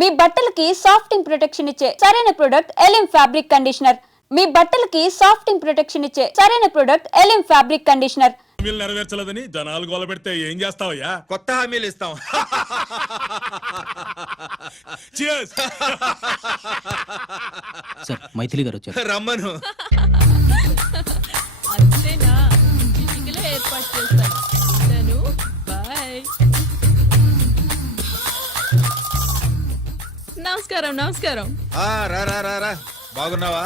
మీ బట్టలకి సాఫ్టింగ్ ప్రొటెక్షన్ ఇచ్చే సరైన ప్రొడక్ట్ ఎలిమ్ ఫ్యాబ్రిక్ కండిషనర్. మీ బట్టలకి సాఫ్టింగ్ ప్రొటెక్షన్ ఇచ్చే సరైన ప్రొడక్ట్ ఎలిమ్ ఫ్యాబ్రిక్ కండిషనర్. హామీలు నెరవేర్చలేదని జనాలు గోల పెడితే ఏం చేస్తావయ్యా? కొత్త హామీలు ఇస్తాం. Cheers. సార్ మైథిలి గారు వచ్చారు. రమ్మను. ఏర్పాటు చేస్తాను. బాయ్. నమస్కారం. నమస్కారం. రా రా రా రా. బాగున్నావా?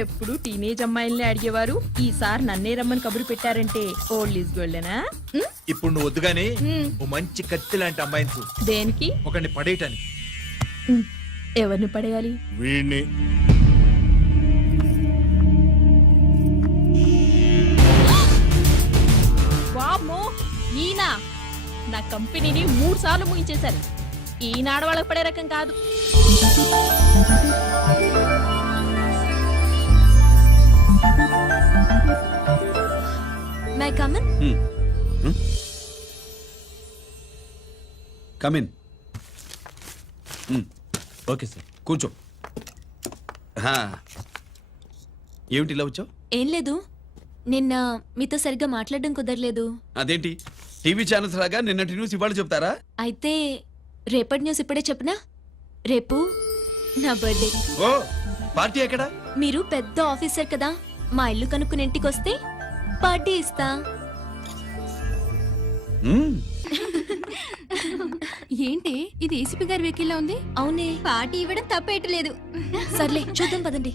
ఎప్పుడు టీనేజ్ అమ్మాయిల్ని అడిగేవారు, ఈసారి నన్నే రమ్మని కబురు పెట్టారంటే ఓల్డ్ ఈజ్ గోల్డెనా? ఇప్పుడు నువ్వు వద్దు గానీ ఓ మంచి కత్తి లాంటి అమ్మాయిని చూడు. దేనికి? ఒకరిని పడేయటానికి. ఎవరిని పడేయాలి? వీడిని. వామ్మో, ఈయన నా కంపెనీని 3 సార్లు ముగించేశారు. ఈయన ఆడవాళ్ళకి పడే రకం కాదు. May I come in? Come in. Okay sir, కూర్చో. ఏమిటి ఇలా వచ్చావు? ఏం లేదు, నిన్న మీతో సరిగ్గా మాట్లాడడం కుదరలేదు. అదేంటి, టీవీ ఛానల్స్ లాగా నిన్నటి న్యూస్ ఇవాళ చెప్తారా? అయితే రేపటి న్యూస్ ఇప్పుడే చెప్పనా? రేపు నా బర్త్డే. ఓ, పార్టీ ఎక్కడ? మీరు పెద్ద ఆఫీసర్ కదా, మా ఇల్లు కనుక్కుని ఇంటికి వస్తే పార్టీ ఇస్తా. ఏంటి ఇది ఏసీపీ గారి వెహికల్లా ఉంది? అవునే, పార్టీ ఇవ్వడం తప్పేయట్లేదు. సర్లే చూద్దాం పదండి.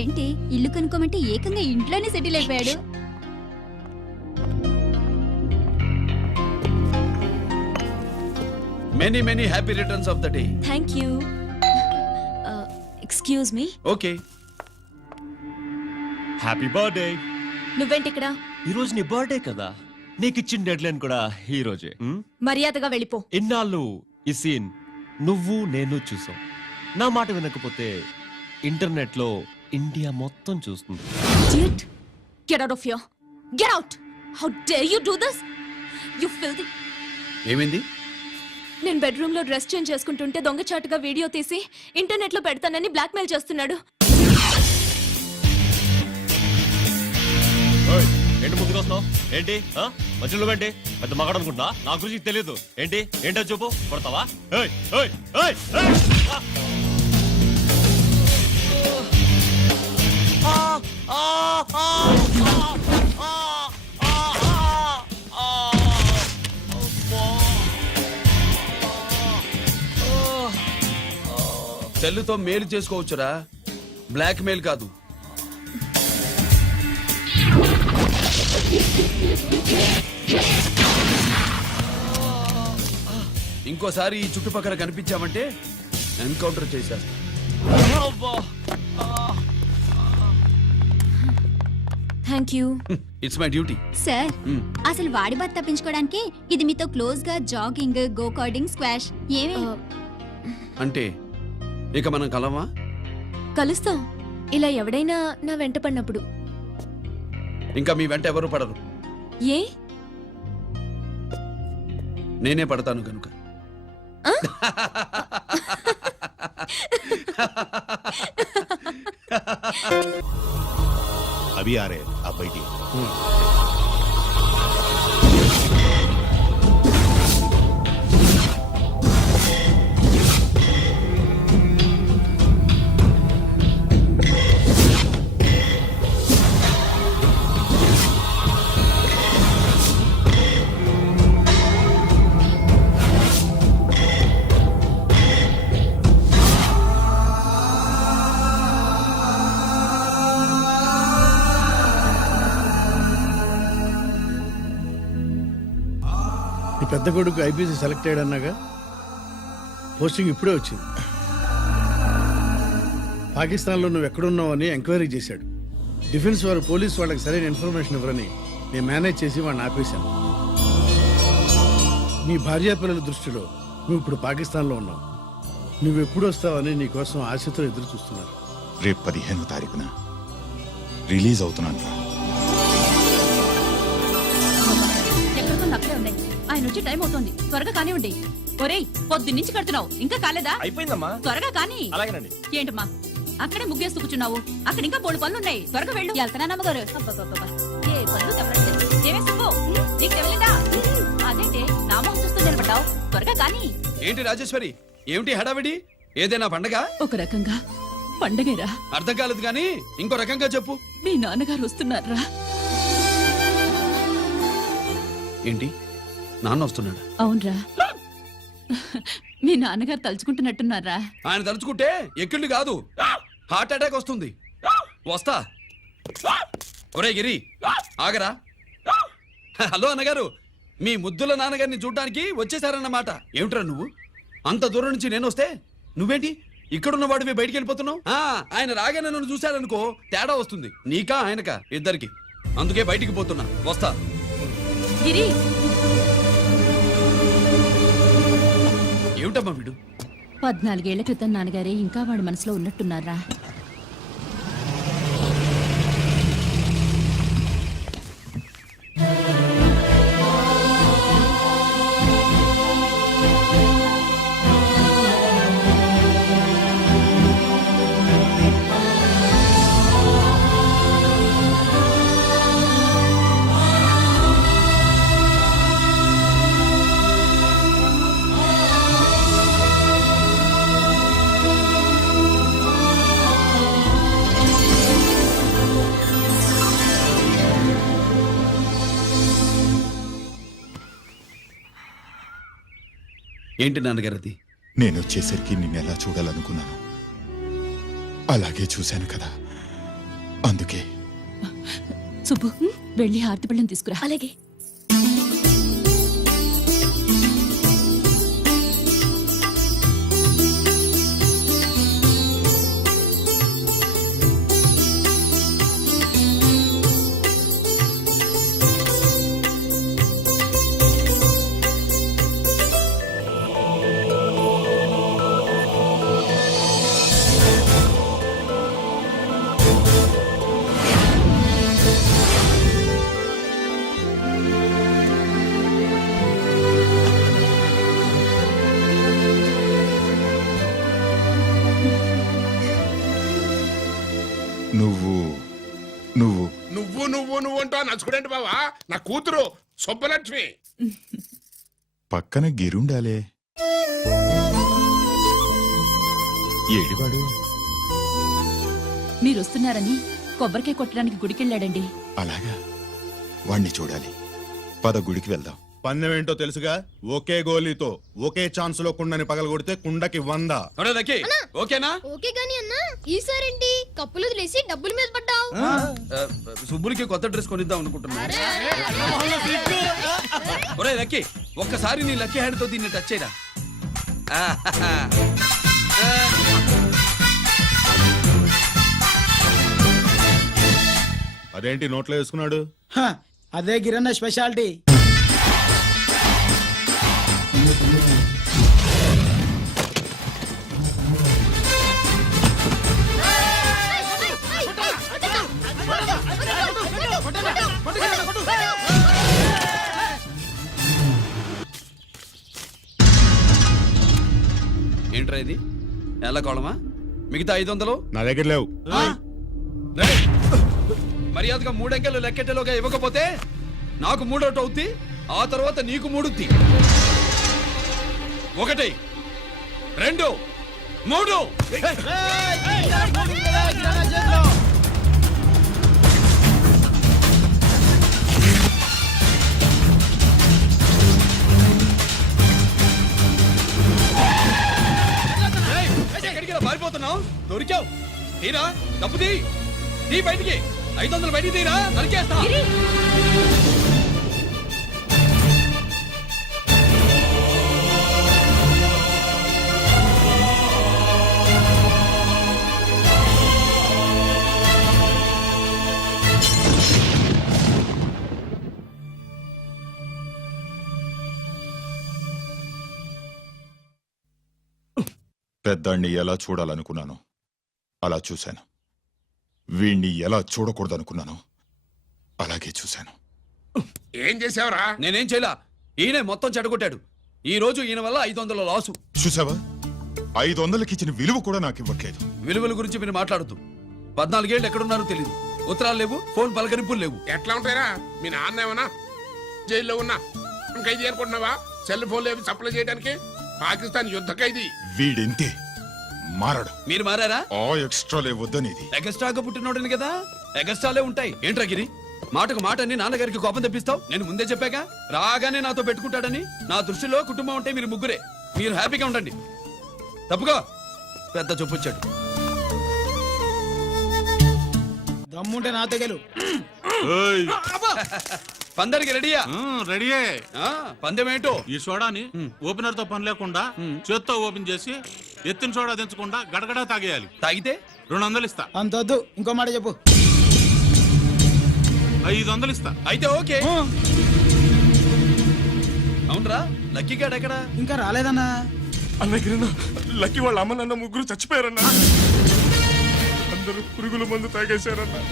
ఏంటి ఇల్లు కనుక్కోమంటే ఏకంగా ఇంట్లోనే సెటిల్ అయిపోయాడు. Many many happy returns of the day. Thank you. Excuse me. Okay. Happy birthday. నువ్వేంటి ఇక్కడ? ఈ రోజు నీ బర్త్డే కదా, నీకు ఇచ్చిన డెడ్ లైన్ కూడా ఈ రోజే. మర్యాదగా వెళ్ళిపో. ఇన్నాళ్ళు ఈ సీన్ నువ్వు నేను చూసాం. నా మాట వినకపోతే ఇంటర్నెట్ లో ఇండియా మొత్తం చూస్తుంది. Idiot! Get out of here! Get out! How dare you do this? You filthy! ఏమైంది? నేను బెడ్రూమ్ లో డ్రెస్ చేంజ్ చేసుకుంటుంటే దొంగచాటుగా వీడియో తీసి ఇంటర్నెట్ లో పెడతానని బ్లాక్మెయిల్ చేస్తున్నాడు. ఏంటి ముందుకు వస్తున్నావు? ఏంటి మధ్యలో ఏంటి? పెద్ద మగాడు అనుకుంటా, నా గురించి తెలియదు. ఏంటి ఏంటో చెప్పు, కొడతావా? సెల్లుతో మేలు చేసుకోవచ్చురా, బ్లాక్ మెయిల్ కాదు. ఇంకోసారి ఈ చుట్టుపక్కల కనిపించామంటే ఎన్కౌంటర్ చేశారు. Thank you. It's my duty. Sir అసలు వాడి బాధ తప్పించుకోవడానికి ఇది మీతో క్లోజ్ గా జాగింగ్, గో కార్డింగ్, స్క్వాష్ ఏమే అంటే ఇక మనం కలవా? కలుస్తాం, ఇలా ఎవడైనా నా వెంట పడినప్పుడు. ఇంకా మీ వెంట ఎవరు పడరు. ఏ? నేనే పడతాను కనుక. अभी आ रहे हैं, आप बैठिए। ఈ పెద్ద కొడుకు ఐపీసీ సెలెక్ట్ అయ్యాడన్నాగా, పోస్టింగ్ ఇప్పుడే వచ్చింది. పాకిస్తాన్లో నువ్వు ఎక్కడున్నావు అని ఎంక్వైరీ చేశాడు. డిఫెన్స్ వారు పోలీసు వాళ్ళకి సరైన ఇన్ఫర్మేషన్ ఇవ్వరని నేను మేనేజ్ చేసి వాడిని ఆపేశాను. నీ భార్యా పిల్లల దృష్టిలో నువ్వు ఇప్పుడు పాకిస్తాన్లో ఉన్నావు. నువ్వు ఎప్పుడు వస్తావని నీ కోసం ఆశతో ఎదురు చూస్తున్నారు. రేపు 15వ తారీఖున రిలీజ్ అవుతున్నాను. ఎక్కడికో అక్కడే ఉన్నాయి. ఆయన వచ్చి టైం అవుతోంది, త్వరగా కానివ్వండి. ఒరేయ్, పొద్దున్నుంచి కడుతున్నావు, ఇంకా కాలేదా? అయిపోయిందమ్మా. త్వరగా కాని. అలాగేనండి. ఏంటమ్మా అక్కడే ముగ్గేస్తూ కూర్చున్నావు? అక్కడ ఇంకా బోల్డ్ పనులున్నాయి, త్వరగా వెళ్ళు. వెళ్తానమ్మగారు. అబ్బబ్బబ్బబ్బా, ఏ పనులు తెవరండి. ఏమే సుబ్బు, నీకు తెవలేదా? అదేంటి నా మొహం చూస్తూ నిలబడ్డావు? త్వరగా కాని. ఏంటి రాజేశ్వరి, ఏమిటి హడావిడి? ఏదైనా పండగ? ఒక రకంగా పండగేరా. అర్థం కాలేదు కానీ ఇంకో రకంగా చెప్పు. మీ నాన్నగారు వస్తున్నారా? ఏంటి, నాన్న వస్తున్నాడు? అవునరా, మీ నాన్నగారు తలుచుకుంటున్నట్టున్నారా? ఆయన తలుచుకుంటే ఎక్కిళ్ళు కాదు, హార్ట్ అటాక్ వస్తుంది. వస్తా. ఒరే గిరి, ఆగరా. హలో అన్నగారు, మీ ముద్దుల నాన్నగారిని చూడ్డానికి వచ్చేసారన్నమాట. ఏమిట్రా నువ్వు? అంత దూరం నుంచి నేను వస్తే నువ్వేంటి ఇక్కడున్న వాడివి బయటికి వెళ్ళిపోతున్నావు? ఆయన రాగానే నన్ను చూశాడనుకో తేడా వస్తుంది, నీకా ఆయనకా ఇద్దరికి. అందుకే బయటికి పోతున్నా, వస్తా. గిరి, ఏమిటమ్మా వీడు? 14 ఏళ్ల క్రితం నాన్నగారే ఇంకా వాడి మనసులో ఉన్నట్టున్నారా? ఏంటి నాన్నగారు అది? నేను వచ్చేసరికి నిన్నెలా చూడాలనుకున్నాను అలాగే చూశాను కదా, అందుకే. సుబ్బు, వెళ్ళి హారతి పళ్ళని తీసుకురా. అలాగే. నువ్వు నువ్వు నువ్వు నువ్వు నువ్వు అంటా నచ్చుకునేంటి బావా? నా కూతురు సుబ్బలక్ష్మి. పక్కన గిరుండాలే. ఏడివాడు? మీరు వస్తున్నారని కొబ్బరికాయ కొట్టడానికి గుడికెళ్ళాడండి. అలాగా, వాణ్ణి చూడాలి. పద గుడికి వెళ్దాం. పందెం ఏంటో తెలుసుగా, ఒకే గోలీతో ఒకే ఛాన్స్ లో కుండని పగలగొడితే కుండకి 100. ఒరే లక్కీ, ఓకేనా? ఓకే గాని అన్నా, ఈసారేంటి కప్పులు వదిలేసి డబ్బుల మీద పడ్డావు? సుబ్బులకి కొత్త డ్రెస్ కొనిద్దాం అనుకుంటున్నా. ఒరే లక్కీ, ఒక్కసారి నీ లక్కీ హ్యాండ్ తో దీన్ని టచ్ చేయరా. అదేంటి నోట్లో వేసుకున్నాడు? అదే గిరన్న స్పెషాలిటీ. ఏంట్రా ఇది? ఎలా కోళమా? మిగతా 500 నా దగ్గర లేవు. మర్యాదగా 3 అంకెలు లెక్కెట్టేలోగా ఇవ్వకపోతే నాకు 3 అవుద్ది, ఆ తర్వాత నీకు 3. 1 2 3. ఎక్కడికి పారిపోతున్నావు? దొరికావు. తీరా డబ్బు తీ బయటికి. 500 బయటికి తీరా, నరికేస్తా. పెద్దాన్ని ఎలా చూడాలనుకున్నాను అలా చూశాను. వీణ్ణి ఎలా చూడకూడదనుకున్నాను అలాగే చూశాను. ఏం చేసావురా? నేనేం చేయలా. ఈయనే మొత్తం చెడగొట్టాడు. ఈ రోజు ఈయన వల్ల 500 లాసు. చూసావా 500కి ఇచ్చిన విలువ కూడా నాకు ఇవ్వట్లేదు. విలువల గురించి మీరు మాట్లాడుతూ 14 ఏళ్ళు ఎక్కడున్నారో తెలియదు. ఉత్తరాలు లేవు, ఫోన్ పలకరింపులు లేవు. ఎట్లా ఉంటారా? మీ నాన్న ఏమన్నా జైల్లో ఉన్నా ఇంకా ఇది అనుకుంటున్నావా? సెల్ ఫోన్ లేవు సప్లై చేయడానికి. పాకిస్తాన్ యుద్ధ ఖైదీ. వీడింతే మారడు. మీరు మారారా? ఆ ఎక్స్ట్రాలే వద్దనేది. ఎగస్ట్రాగా పుట్టినోడని కదా, ఎగస్ట్రాలే ఉంటాయి. ఏంట్రా గిరి, మాటకు మాట అని నాన్నగారికి కోపం తెప్పిస్తావు? నేను ముందే చెప్పాగా రాగానే నాతో పెట్టుకుంటాడని. నా దృష్టిలో కుటుంబం అంటే మీరు ముగ్గురే. మీరు హ్యాపీగా ఉండండి. తప్పుగా పెద్ద చొప్పొచ్చాడు. దమ్ముంటే నాతో గెలు. పందానికి రెడీయా? రెడీయే. పందెం ఏంటో? ఈ సోడాని ఓపెనర్ తో పని లేకుండా చేత్తో ఓపెన్ చేసి ఎత్తిన సోడా దించకుండా గడగడా తాగేయాలి. తాగితే 200 ఇస్తా. అంత వద్దు, ఇంకో మాట చెప్పు. 500 ఇస్తా. అయితే ఓకే. అవునరా, లక్కీ గాడు ఎక్కడా? ఇంకా రాలేదన్నా. అన్నగిరిన లక్కీ వాళ్ళ అమ్మ నాన్న ముగ్గురు చచ్చిపోయారన్నా. అందరూ పురుగుల మందు తాగేశారన్నా.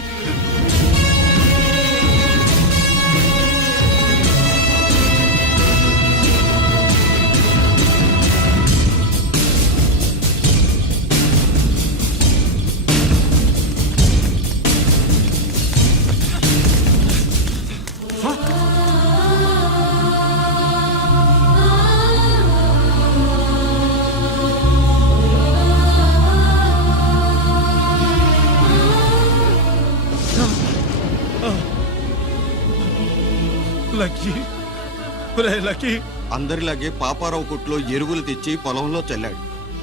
అందరిలాగే పాపారావు కొట్లో ఎరువులు తెచ్చి పొలంలో చల్లాడు.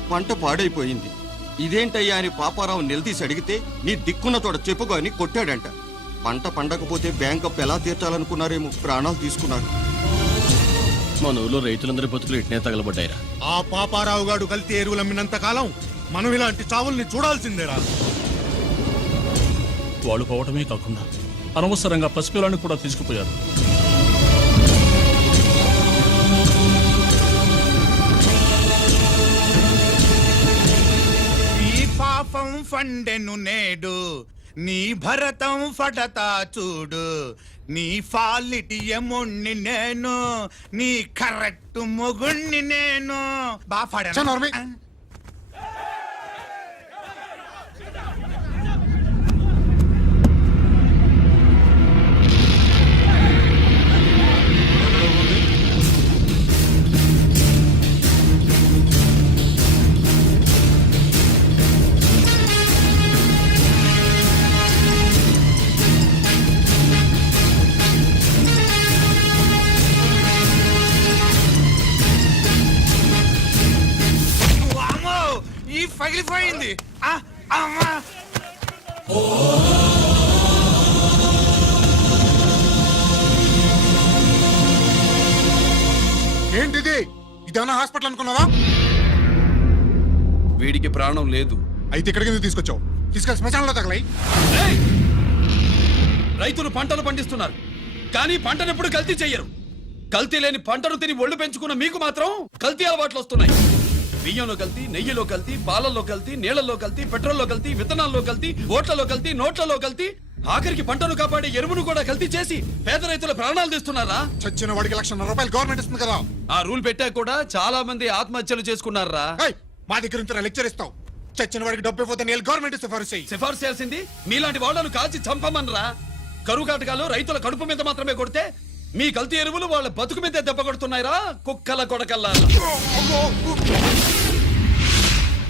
పంట పాడైపోయింది. ఇదేంటయ్యా అని పాపారావు నిలదీసి అడిగితే నీ దిక్కున్న చోట చెప్పుకో అని కొట్టాడంట. పంట పండకపోతే బ్యాంక్ అప్పు ఎలా తీర్చాలనుకున్నారేమో ప్రాణాలు తీసుకున్నారు. మన ఊళ్ళో రైతులందరి బతుకులు ఇట్నే తగలబడ్డాయిరా. ఆ పాపారావు గాడు కల్తీ ఎరువులు అమ్మినంత కాలం మనం ఇలాంటి చావుల్ని చూడాల్సిందేరా. వాళ్ళు పోవటమే కాకుండా అనవసరంగా పసిపిల్లని కూడా తీసుకుపోయారు. ఈ పాపం ఫండెను నేడు, నీ భరతం ఫటతా చూడు. నీ ఫాలిటి ఎముణ్ణి నేను, నీ కరెక్ట్ మొగుణ్ణి నేను. ఈ పగిలిపోయింది. అమ్మా ఏంటిది? ఇదేమన్నా హాస్పిటల్ అనుకున్నావా? వీడికి ప్రాణం లేదు. అయితే ఇక్కడికి ఎందుకు తీసుకొచ్చావు? తీసుకెళ్ళి శ్మశానంలో తగలై. రైతులు పంటలు పండిస్తున్నారు, కానీ పంటను ఎప్పుడు కల్తీ చెయ్యరు. కల్తీ లేని పంటను తిని ఒళ్ళు పెంచుకున్న మీకు మాత్రం కల్తీ అలవాట్లు వస్తున్నాయి. బియ్యంలో కల్తీ, నెయ్యిలో కల్తీ, పాలల్లో కల్తీ, నీళ్లలో కల్తీ, పెట్రోల్లో కల్తీ, విత్తనాల్లో కల్తీ, ఓట్లలో కల్తీ, నోట్లలో కల్తీ, ఆఖరికి పంటను కాపాడే ఎరువును కూడా కల్తీ చేసి పేద రైతుల ప్రాణాలు తీస్తున్నారా? చచ్చిన వాడికి ₹1,00,000 గవర్నమెంట్ ఇస్తుంది కదా. ఆ రూల్ పెట్టాక కూడా చాలా మంది ఆత్మహత్యలు చేసుకున్నారా? మా దగ్గర నుంచి లెక్చర్ ఇస్తావు. చచ్చిన వాడికి డబ్బు ఇవ్వతే నేను గవర్నమెంట్ సిఫార్సు చేయాల్సింది మీలాంటి వాళ్ళను కాల్చి చంపమనరా? కరువు కాటకాలు రైతుల కడుపు మీద మాత్రమే కొడితే మీ కల్తీ ఎరువులు వాళ్ళ బతుకు మీద దెబ్బ కొడుతున్నాయిరా కుక్కల కొడకల్లా.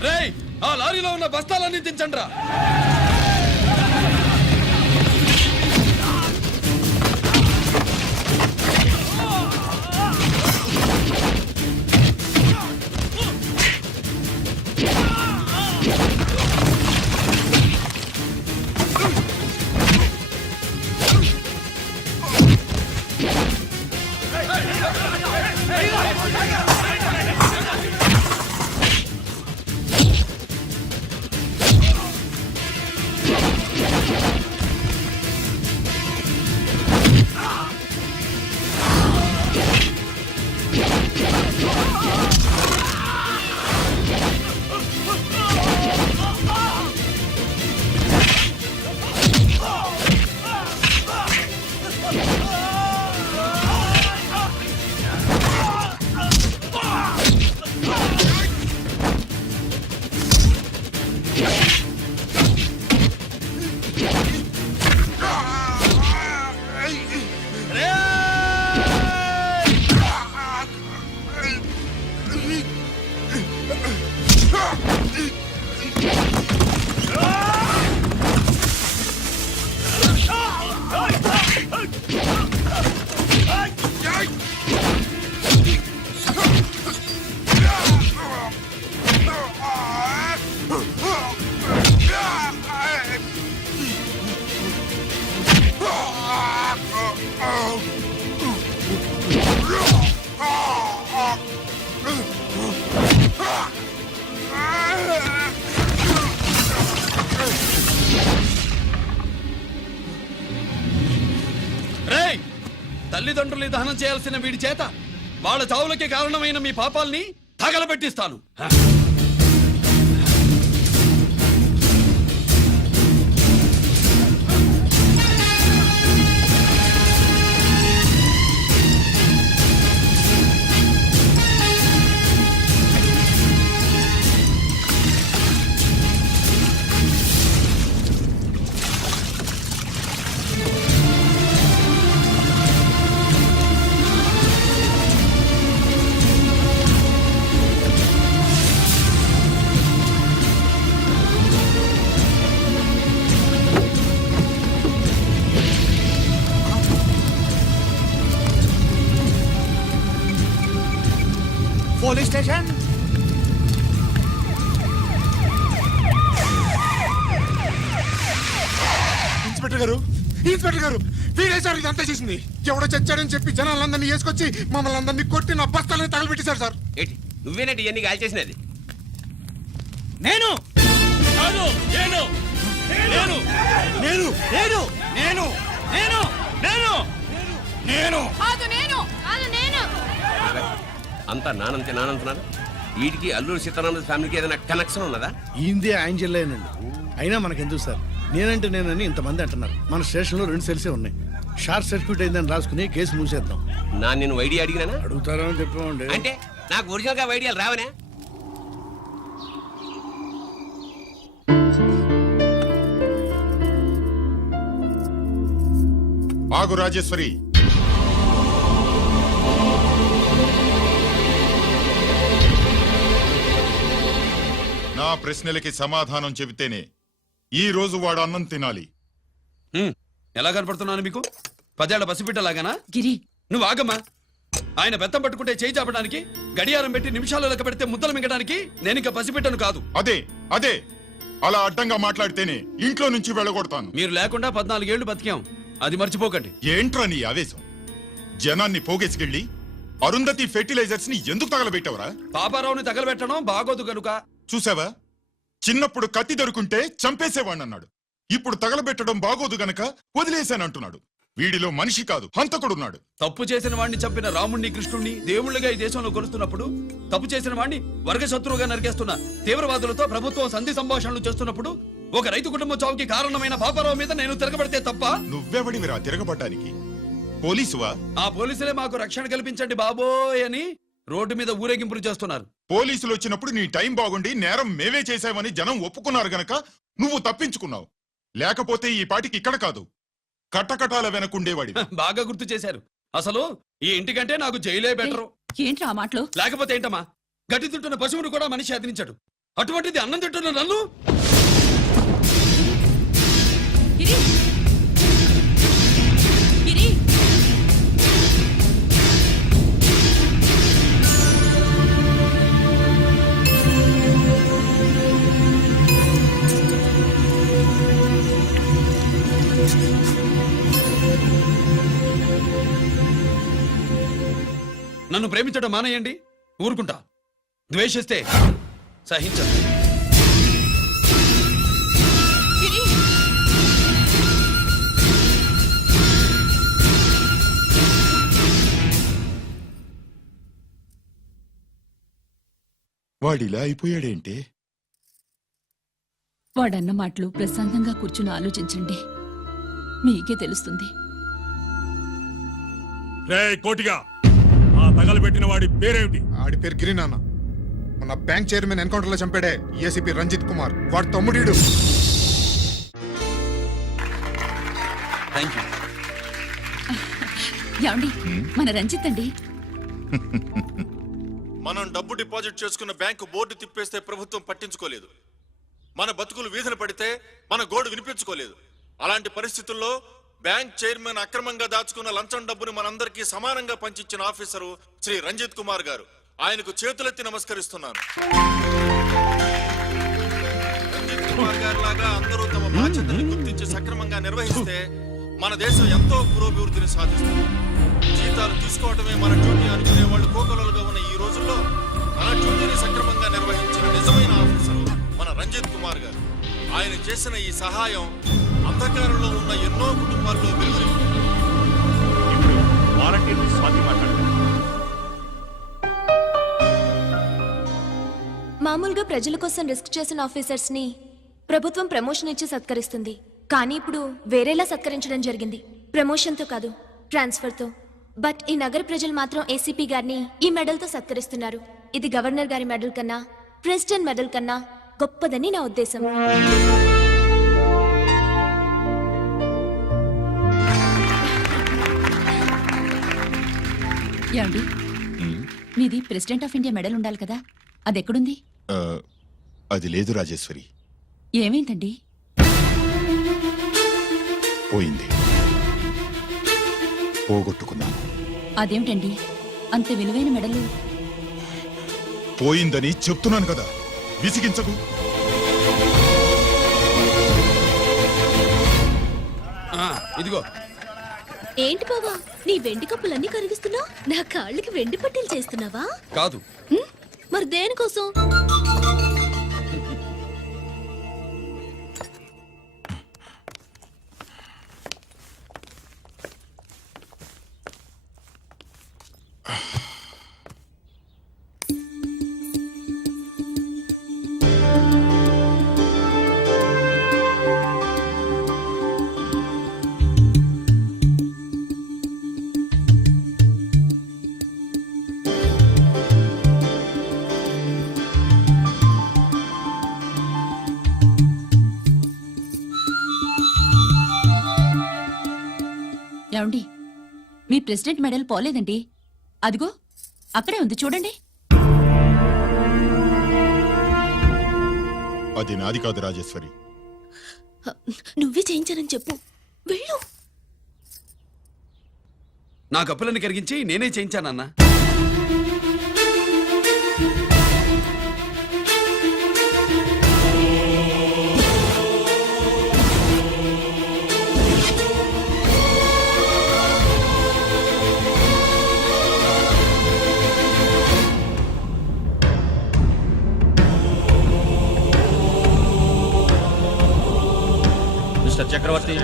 రేయ్, ఆ లారీలో ఉన్న బస్తాలన్నీ దించండ్రా. రేయ్, తల్లిదండ్రుల్ని దహనం చేయాల్సిన వీడి చేత వాళ్ళ చావులకి కారణమైన మీ పాపాల్ని తగలబెట్టిస్తాను. Police station. ఇన్స్పెక్టర్ గారు, ఇన్స్పెక్టర్ గారు, వీడేసారు ఇదంతా చేసింది. ఎవడో చచ్చాడని చెప్పి జనాలందరినీ వేసుకొచ్చి మమ్మల్ని అందరినీ కొట్టి నా బస్తాలని తగలబెట్టేశారు సార్. ఏంటి నువ్వేనండి ఇవన్నీ గాలి చేసినది? నేను కాదు, నేను నేను నేను నేను నేను నేను నేను నేను కాదు నేను కాదు నేను అంతా నానంతే నానంటున్నారు. వీటికి అల్లూరి సీతారామరాజు ఫ్యామిలీకి ఏదైనా కనెక్షన్ ఉన్నదా? ఈందే ఆయన జిల్లానండి. అయినా మనకెందుకు సార్, నేనంటే నేనని ఇంతమంది అంటున్నారు. మన స్టేషన్లో 2 సెల్సే ఉన్నాయి. షార్ట్ సర్క్యూట్ అయిందని రాసుకుని కేసు మూసేద్దాం. నేను వైడి అడిగినా అడుగుతారా అని చెప్పామండి. అంటే నాకు ఒరిజినల్ గా వైడియాలు రావనే? ఆగు రాజేశ్వరి. నా ప్రశ్నలకి సమాధానం చెబితేనే ఈ రోజు వాడు అన్నం తినాలి. ఎలా కనపడుతున్నాను మీకు? 10 ఏళ్ల పసిబిడ్డలాగానా? గిరి నువ్వు ఆగమ్మా. ఆయన బెత్తం పట్టుకుంటే చేయి చాపడానికి, గడియారం పెట్టి నిమిషాలు లెక్క పెడితే ముద్దలు మింగడానికి నేను ఇంకా పసిబిడ్డను కాదు. అదే అదే అలా అడ్డంగా మాట్లాడితేనే ఇంట్లో నుంచి వెళ్ళగొడతాను. మీరు లేకుండా 14 ఏళ్లు బతికాం, అది మర్చిపోకండి. ఏంట్రా నీ ఆవేశం? జనాన్ని పోగేసుకెళ్ళి అరుంధతి ఫెర్టిలైజర్స్ ని ఎందుకు తగలబెట్టావురా? పాపారావుని తగలబెట్టడం బాగోదు గనుక. చూసావా, చిన్నప్పుడు కత్తి దొరుకుంటే చంపేసేవాణ్ణన్నాడు. ఇప్పుడు తగలబెట్టడం బాగోదు గనక వదిలేశానంటున్నాడు. వీడిలో మనిషి కాదు, హంతకుడున్నాడు. తప్పు చేసిన వాడిని చంపిన రాముణ్ణి, కృష్ణుణ్ణి దేవుళ్ళుగా ఈ దేశంలో కొలుస్తున్నప్పుడు, తప్పు చేసిన వాడిని వర్గ శత్రువుగా నరికేస్తున్న తీవ్రవాదులతో ప్రభుత్వం సంధి సంభాషణలు చేస్తున్నప్పుడు, ఒక రైతు కుటుంబం చావుకి కారణమైన పాపారావు మీద నేను తిరగబడితే తప్ప? నువ్వెవడివిరా తిరగబడ్డానికి? పోలీసువా? ఆ పోలీసులే మాకు రక్షణ కల్పించండి బాబోయ్ అని రోడ్డు మీద ఊరేగింపులు చేస్తున్నారు. పోలీసులు వచ్చినప్పుడు నీ టైం బాగుండి నేరం మేవే చేశావని జనం ఒప్పుకున్నారు గనక నువ్వు తప్పించుకున్నావు. లేకపోతే ఈ పాటికి ఇక్కడ కాదు, కటకటాల వెనకుండేవాడి. బాగా గుర్తు చేశారు. అసలు ఈ ఇంటికంటే నాకు జైలే బెటరు. ఏంట్రా ఆ మాటలు? లేకపోతే ఏంటమ్మా, గడ్డి తింటున్న పశువును కూడా మనిషి అదిరించాడు. అటువంటిది అన్నం తింటున్న నన్ను? గిరి గిరి నన్ను ప్రేమించడం మానేయండి, ఊరుకుంటా. ద్వేషిస్తే సహించదు. గిరి వాడిలా అయిపోయాడేంటి? వాడన్న మాటలు ప్రశాంతంగా కూర్చుని ఆలోచించండి, మీకే తెలుస్తుంది. రే కోటిగా, ఆ తగలబెట్టిన వాడి పేరేమిటి? ఆడి పేరు గిరినాన్న. మన బ్యాంక్ చైర్మన్ ఎన్కౌంటర్ లో చంపాడే ఏసీపీ రంజిత్ కుమార్, వాడి తమ్ముడీడు. Thank you. ఏమండి, మన రంజిత్ అండి. మనం డబ్బు డిపాజిట్ చేసుకున్న బ్యాంకు బోర్డు తిప్పేస్తే ప్రభుత్వం పట్టించుకోలేదు. మన బతుకులు వీధులు పడితే మన గోడు వినిపించుకోలేదు. అలాంటి పరిస్థితుల్లో బ్యాంక్ చైర్మన్ అక్రమంగా దాచుకున్న లంచం డబ్బును మనందరికీ సమానంగా పంచిచ్చిన ఆఫీసరు శ్రీ రంజిత్ కుమార్ గారు. ఆయనకు చేతులెత్తి నమస్కరిస్తున్నాను. రంజిత్ కుమార్ గారి లాగా అందరూ తమ బాధ్యతని గుర్తించి సక్రమంగా నిర్వహిస్తే మన దేశం ఎంతో పురోభివృద్ధిని సాధిస్తుంది. జీతాలు తీసుకోవటమే మన డ్యూటీ అనుకునే వాళ్ళు కోకొలలుగా ఉన్న ఈ రోజుల్లో మన డ్యూటీని సక్రమంగా నిర్వహించిన నిజమైన ఆఫీసరు మన రంజిత్ కుమార్ గారు. ఆయన చేసిన ఈ సహాయం అంధకారంలో ఉన్న ఎన్నో కుటుంబాల్లో వెలుగుని. మామూలుగా ప్రజల కోసం రిస్క్ చేసిన ఆఫీసర్స్ ని ప్రభుత్వం ప్రమోషన్ ఇచ్చి సత్కరిస్తుంది. కానీ ఇప్పుడు వేరేలా సత్కరించడం జరిగింది. ప్రమోషన్తో కాదు, ట్రాన్స్ఫర్తో. బట్ ఈ నగర ప్రజలు మాత్రం ఏసీపీ గారిని ఈ మెడల్తో సత్కరిస్తున్నారు. ఇది గవర్నర్ గారి మెడల్ కన్నా, ప్రెసిడెంట్ మెడల్ కన్నా గొప్పదని నా ఉద్దేశం. ఏమండి, మీది ప్రెసిడెంట్ ఆఫ్ ఇండియా మెడల్ ఉండాలి కదా, అది ఎక్కడుంది? అది లేదు రాజేశ్వరి. ఏమైందండి? పోయింది. పోగొట్టుకున్నాను. అదేమిటండి అంత విలువైన మెడలు? పోయిందని చెప్తున్నాను కదా, విసిగించకు. ఇదిగో. ఏంటి బావా, నీ వెండి కప్పులన్నీ కరిగిస్తున్నావు? నా కాళ్ళకి వెండి పట్టీలు చేస్తున్నావా? కాదు. మరి దేనికోసం? ఏమండి, మీ ప్రెసిడెంట్ మెడల్ పోలేదండి. అదిగో అక్కడే ఉంది, చూడండి. అది నాది కాదు రాజేశ్వరి. నువ్వే చేయించానని చెప్పు. వెళ్ళు. నా కప్పులను కరిగించి నేనే చేయించానన్నా. Chakravarti,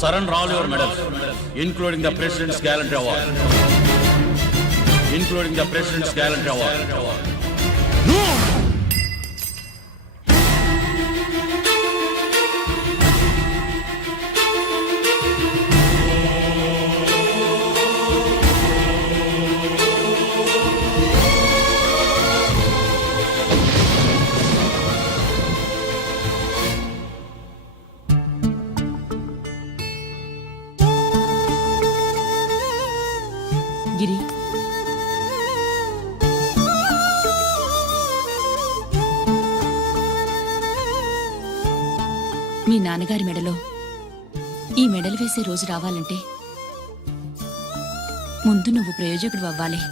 surrender all your medals, including the President's Gallantry Award. Including the President's Gallantry Award. No! గిరి, మీ నాన్నగారి మెడలో ఈ మెడలు వేసే రోజు రావాలంటే ముందు నువ్వు ప్రయోజకుడు అవ్వాలి.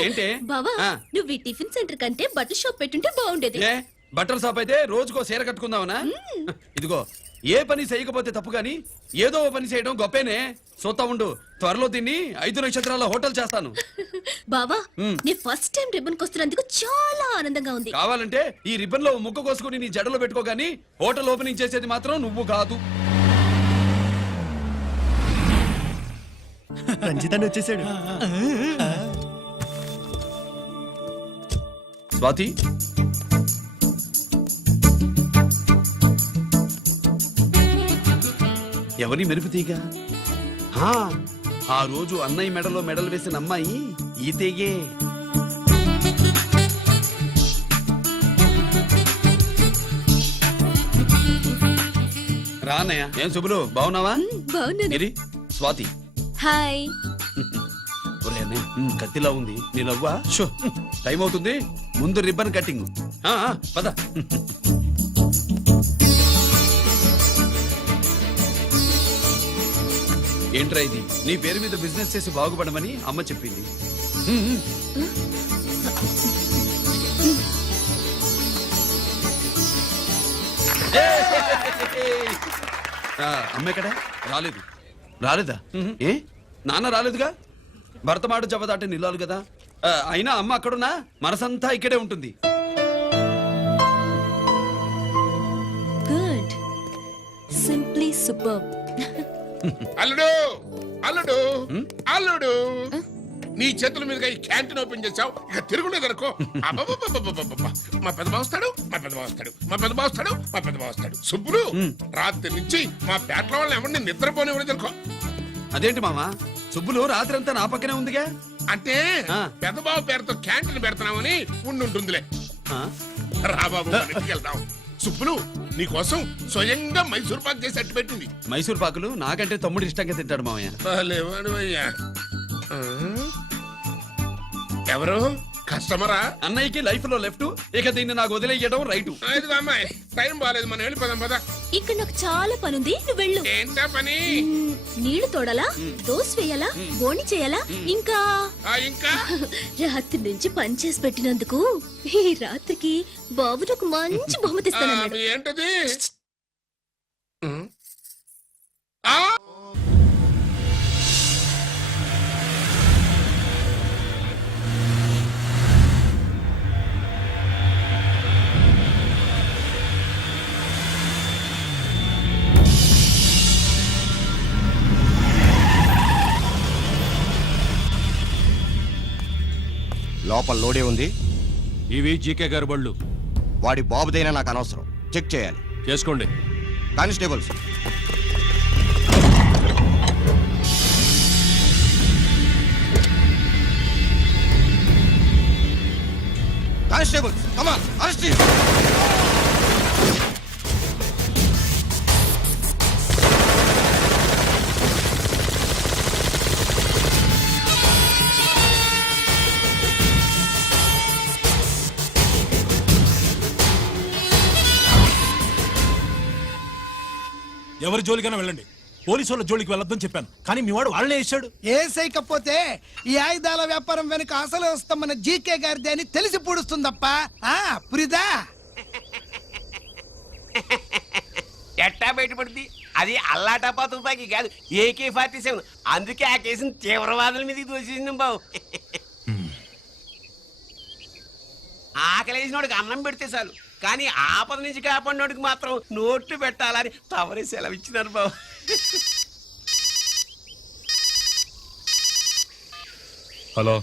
ఏంటి బావా, నువ్వు ఈ టిఫిన్ సెంటర్ కంటే బట్టల షాప్ పెట్టుంటే బాగుండేది. బట్టల షాప్ అయితే రోజుకో చీర కట్టుకుందామనా? ఇదిగో, ఏ పని చేయకపోతే తప్పు గాని ఏదో ఓ పని చేయడం గొప్పేనే. చూస్తా ఉండు, త్వరలో దీన్ని 5 నక్షత్రాల హోటల్ చేస్తాను. బావా, నీ ఫస్ట్ టైం రిబ్బన్ కొస్తున్నందుకు చాలా ఆనందంగా ఉంది. కావాలంటే ఈ రిబ్బన్ లో ముక్క కోసుకుని నీ జడలో పెట్టుకోగాని హోటల్ ఓపెనింగ్ చేసేది మాత్రం నువ్వు కాదు. రంజితాన్ని వచ్చేసాడు. స్వాతి, ఎవరి మెరుపు తీగ? ఆ రోజు అన్నయ్య మెడలో మెడలు వేసిన అమ్మాయి ఈ తీగే. రా అన్నయ్య. ఏం శుభ్రు బాగున్నావా? బాగున్నాను. గిరి, స్వాతి. హాయ్. ఒరే అన్నయ్య, కత్తిలా ఉంది నీ నవ్వా? షో, టైం అవుతుంది, ముందు రిబ్బన్ కట్టింగ్. పద. ఏంట్రా ఇది? నీ పేరు మీద బిజినెస్ చేసి బాగుపడమని అమ్మ చెప్పింది. అమ్మ ఎక్కడ? రాలేదా? ఏ నాన్న రాలేదుగా? భర్త మాట జబదాటే నిల్లాలి కదా. అయినా అమ్మ అక్కడున్నా మనసంతా ఇక్కడే ఉంటుంది. Good, simply super. అల్లుడు అల్లుడు అల్లుడు, నీ చేతుల మీదుగా ఈ క్యాంటీన్ ఓపెన్ చేసావు, ఇక తిరుగులేదనుకో. మా పెద్ద బావస్తాడు, మా పెద్ద బావస్తాడు, మా పెద్ద బావస్తాడు, మా పెద్ద బావస్తాడు. శుభ్రు రాత్రి నుంచి మా పేటల వాళ్ళని ఎవరిని నిద్రపోనివ్వలేదనుకో. అదేంటి మామా, సుబ్బులు రాత్రి అంతా నా పక్కనే ఉందిగా. అంటే పెద్ద బావ పేరుతో క్యాంటీన్ పెడుతున్నామని ఉండుంటుందిలే. రా బాబు, మన ఇంటికి వెళ్దాం. సుబ్బులు నీకోసం స్వయంగా మైసూర్ పాక్ చేసి అట్టు పెట్టింది. మైసూర్ పాకులు నాకంటే తమ్ముడు ఇష్టంగా తింటాడు మామయ్య. ఎవరు కస్టమరా? అన్నయ్యకి లైఫ్ లో లెఫ్ట్, ఇక దీన్ని నాకు వదిలేయడం రైట్. అమ్మాయి టైం బాగాలేదు, మనం వెళ్ళిపోదాం పద. ఇక్కడ నాకు చాలా పనుంది, నువ్వు వెళ్ళు. ఏంటా పని? నీళ్లు తోడాలా, దోశ వేయాలా, బోని చేయాలా, ఇంకా ఇంకా రాత్రి నుంచి పని చేసి పెట్టినందుకు ఈ రాత్రికి బాబు నాకు మంచి బహుమతి ఇస్తానన్నాడు. ఏంటది? లోపల లోడే ఉంది. ఇవి జీకే గారి బళ్ళు. వాడి బాబుదైనా నాకు అనవసరం, చెక్ చేయాలి. చేసుకోండి. కానిస్టేబుల్స్, కానిస్టేబుల్స్, కమాన్, అరెస్ట్ హిమ్. ఎవరి జోలికైనా వెళ్ళండి, పోలీసు వాళ్ళ జోలికి వెళ్ళొద్దని చెప్పాను, కానీ మీ వాడు వాళ్ళనే వేసాడు. ఏసైకపోతే ఈ ఆయుధాల వ్యాపారం వెనుక అసలు వస్తామన్న జీకే గారిది అని తెలిసి పూడుస్తుందప్ప. పురిదా ఎట్టా బయటపడుద్ది? అది అల్లాటపా తుపాకి కాదు, AK-47. అందుకే ఆ కేసుని తీవ్రవాదుల మీదకి దోషింది బావు. ఆకలేసినోడికి అన్నం పెడితే చాలు, కానీ ఆపద నుంచి కాపాడినోడికి మాత్రం నోట్లు పెట్టాలని తవరే సెలవు ఇచ్చినారు బాబు. హలో,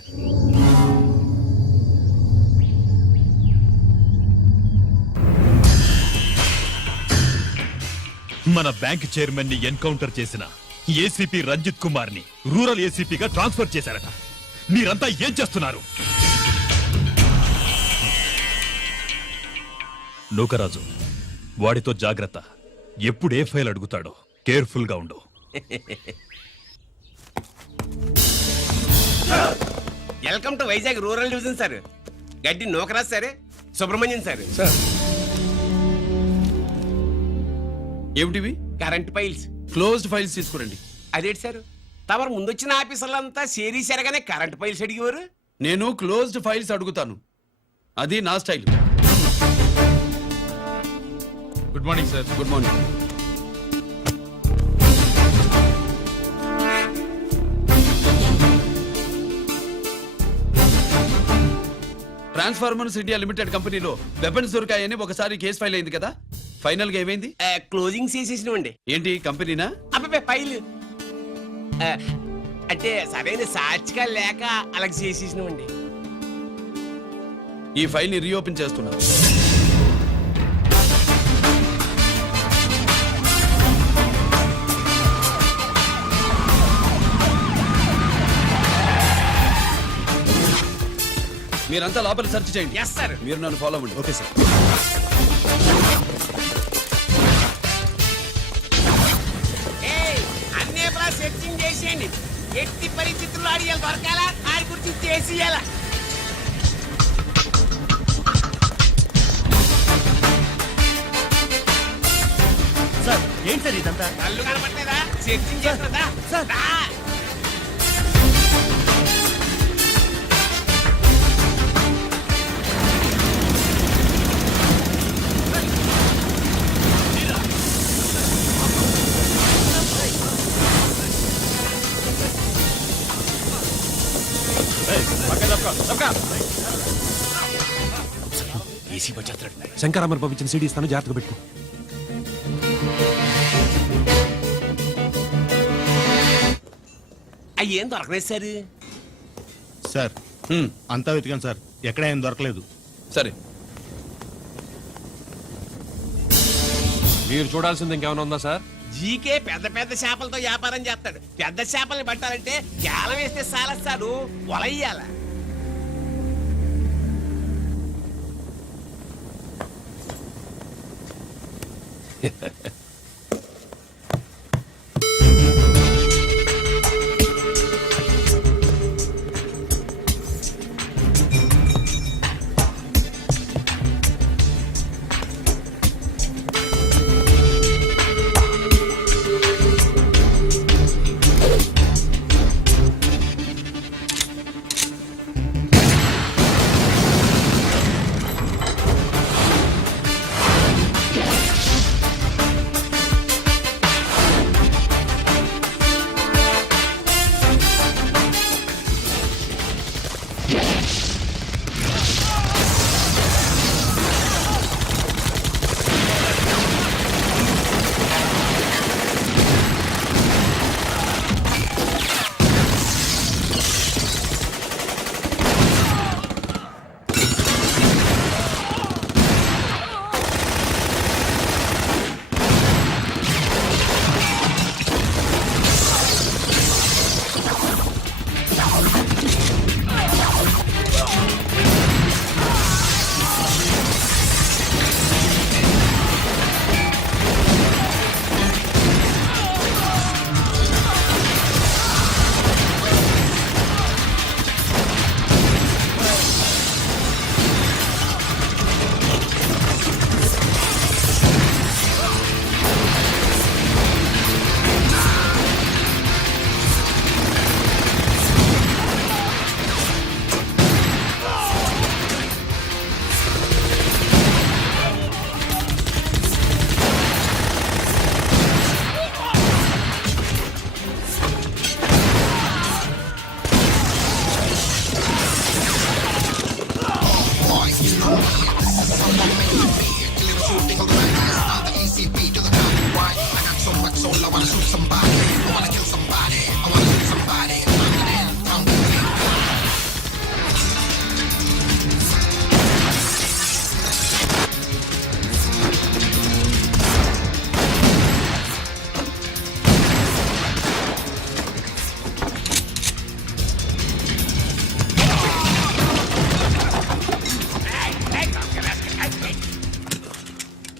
మన బ్యాంక్ చైర్మన్ ని ఎన్కౌంటర్ చేసిన ఏసీపీ రంజిత్ కుమార్ ని రూరల్ ఏసీపీగా ట్రాన్స్ఫర్ చేశారట. మీరంతా ఏం చేస్తున్నారు? నూకరాజు, వాడితో జాగ్రత్త. ఎప్పుడు ఏ ఫైల్ అడుగుతాడో కేర్ఫుల్ గా ఉండు. Welcome to Vizag rural division sir. Gaddi Nookaraj sir, Subrahmanyam sir. ఏమిటివి? Current files. క్లోజ్డ్ ఫైల్స్ తీసుకురండి. అదేంటి సార్, తమరు ముందొచ్చిన ఆఫీసర్లంతా సేరీసరగానే కరెంట్ ఫైల్స్ అడిగేవారు. నేను క్లోజ్డ్ ఫైల్స్ అడుగుతాను, అది నా style. Good morning sir. Good morning. Transformers India limited కంపెనీలో వెపన్స్ దొరికాయని ఒకసారి కేసు ఫైల్ అయింది కదా, ఫైనల్ గా ఏమైంది? క్లోజింగ్ చేసేసినవండి. ఏంటి కంపెనీనా? అబ్బాయి ఫైల్ అంటే సరైన సాక్షిగా లేక అలా చేసేసినవండి. ఈ ఫైల్ ని రీఓపెన్ చేస్తున్నా. మీరంతా లోపల సెర్చ్ చేయండి. Yes sir. మీరు నన్ను ఫాలో అవ్వండి. Okay sir. తోసేయాల. సార్ ఏంటి సార్ ఇదంతా? కళ్ళు కనపడలేదా? సెర్చింగ్ చేస్తున్నదా? రా. ఏసీ వచ్చేస్తాడు. శంకరామర్ పంపించిన సీడీ ఇస్తాను, జాగ్రత్తగా పెట్టుకో. అయ్యేం దొరకలేదు సార్. సార్ అంతా వెతికాను సార్, ఎక్కడ ఏం దొరకలేదు. సరే, మీరు చూడాల్సింది ఇంకేమైనా ఉందా సార్? జీకే పెద్ద పెద్ద చేపలతో వ్యాపారం చేస్తాడు. పెద్ద చేపల్ని పట్టాలంటే కేలం వేస్తే సాలస్తాడు, వలయ్యాల.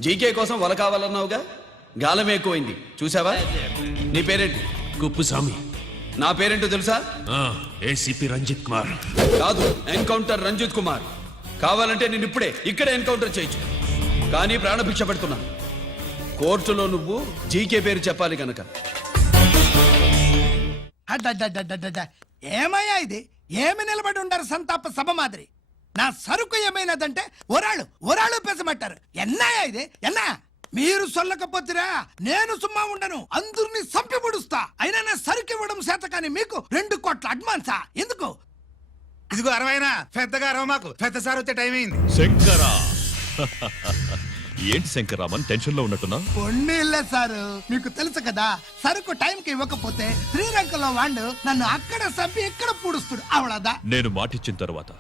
జీకే కోసం వల కావాలన్నావుగా, గాలం ఎక్కువైంది చూసావా? నీ పేరేంటి? కుప్పుస్వామి. నా పేరేంటో తెలుసా? ఏసీపీ రంజిత్ కుమార్. కాదు, ఎన్కౌంటర్ రంజిత్ కుమార్. కావాలంటే నేను ఇప్పుడే ఇక్కడే ఎన్కౌంటర్ చేయొచ్చు, కానీ ప్రాణభిక్ష పెడుతున్నా. కోర్టులో నువ్వు జీకే పేరు చెప్పాలి కనుక. ఏమయ్యా ఇది? ఏమి నిలబడి ఉండారు సంతాప సభ మాదిరి? నా సరుకు ఏమైనదంటే ఒరాళ్ళు పెసమంటారు. ఎన్నాయా ఇది? ఎన్నా మీరు సొల్లకపోతురా నేను సుమ్మా ఉండను, అందరినీ సంపి ముడుస్తా. అయినా నా సరుకు ఇవ్వడం చేత కానీ మీకు 2 కోట్ల అడ్వాన్సా? ఎందుకు? ఇదిగో 60 పెద్దగా అరవ, మాకు పెద్ద సార్ వచ్చే టైం అయింది. శంకరా ఏంటి శంకరామన్ టెన్షన్ లో ఉన్నట్టున్నా? పొన్నీళ్ళే సారు, మీకు తెలుసు కదా, సరుకు టైంకి ఇవ్వకపోతే శ్రీరంగంలో వాడు నన్ను అక్కడ సంపి ఇక్కడ పూడుస్తుడు. అవడదా? నేను మాటిచ్చిన తర్వాత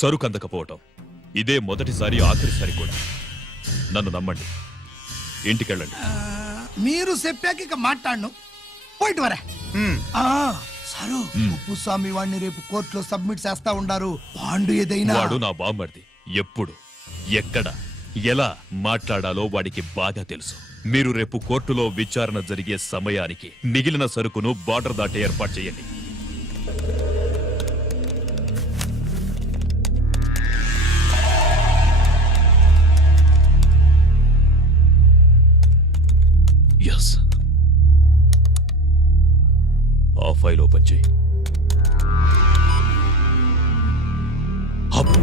సరుకు అందకపోవటం ఇదే మొదటిసారి, ఆఖరిసారి కూడా. నన్ను నమ్మండి, ఇంటికెళ్ళండి. మీరు చెప్పాక ఇక మాట్లాడను. పోయిట్ వరా. సరు, ఉప్పుస్వామి వాడిని రేపు కోర్టులో సబ్మిట్ చేస్తా ఉండారు. పాండు ఏదైనా వాడు నా బామ్మర్ది. ఎప్పుడు, ఎక్కడ, ఎలా మాట్లాడాలో వాడికి బాగా తెలుసు. మీరు రేపు కోర్టులో విచారణ జరిగే సమయానికి మిగిలిన సరుకును బార్డర్ దాటి ఏర్పాటు చేయండి. ఎస్. ఆ ఫైల్ ఓపెన్ చేయి. అప్.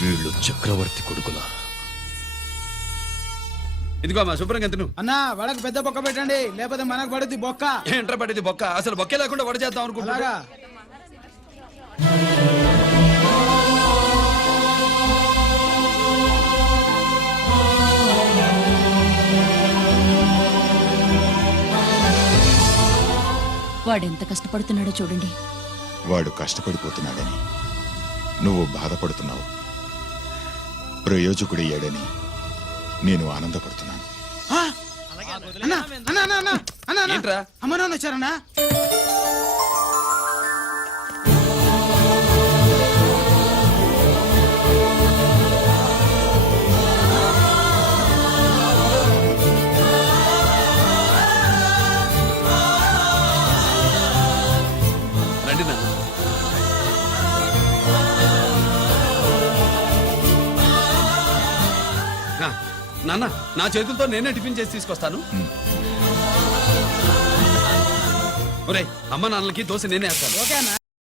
వీళ్ళు చక్రవర్తి కొడుకులా. ఇదిగో మా శుభ్రంగా ఎంత అన్నా వాళ్ళకి పెద్ద బొక్క పెట్టండి లేకపోతే మనకు పడుద్ది బొక్క. ఏంట్రా పడేది బొక్క? అసలు బొక్కే లేకుండా వడ చేద్దాం అనుకుంటా. వాడెంత కష్టపడుతున్నాడో చూడండి. వాడు కష్టపడిపోతున్నాడని నువ్వు బాధపడుతున్నావు. ప్రయోజకుడయ్యాడని నేను ఆనందపడుతున్నాను. ఏంట్రా? అమ్మ నాన్న వచ్చారన్నా. రండి నాన్న. నాన్న నా చేతులతో నేనే టిఫిన్ చేసి తీసుకొస్తాను. ఒరేయ్ అమ్మ నాన్నలకి దోశ నేనే వేస్తాను. ఓకేనా?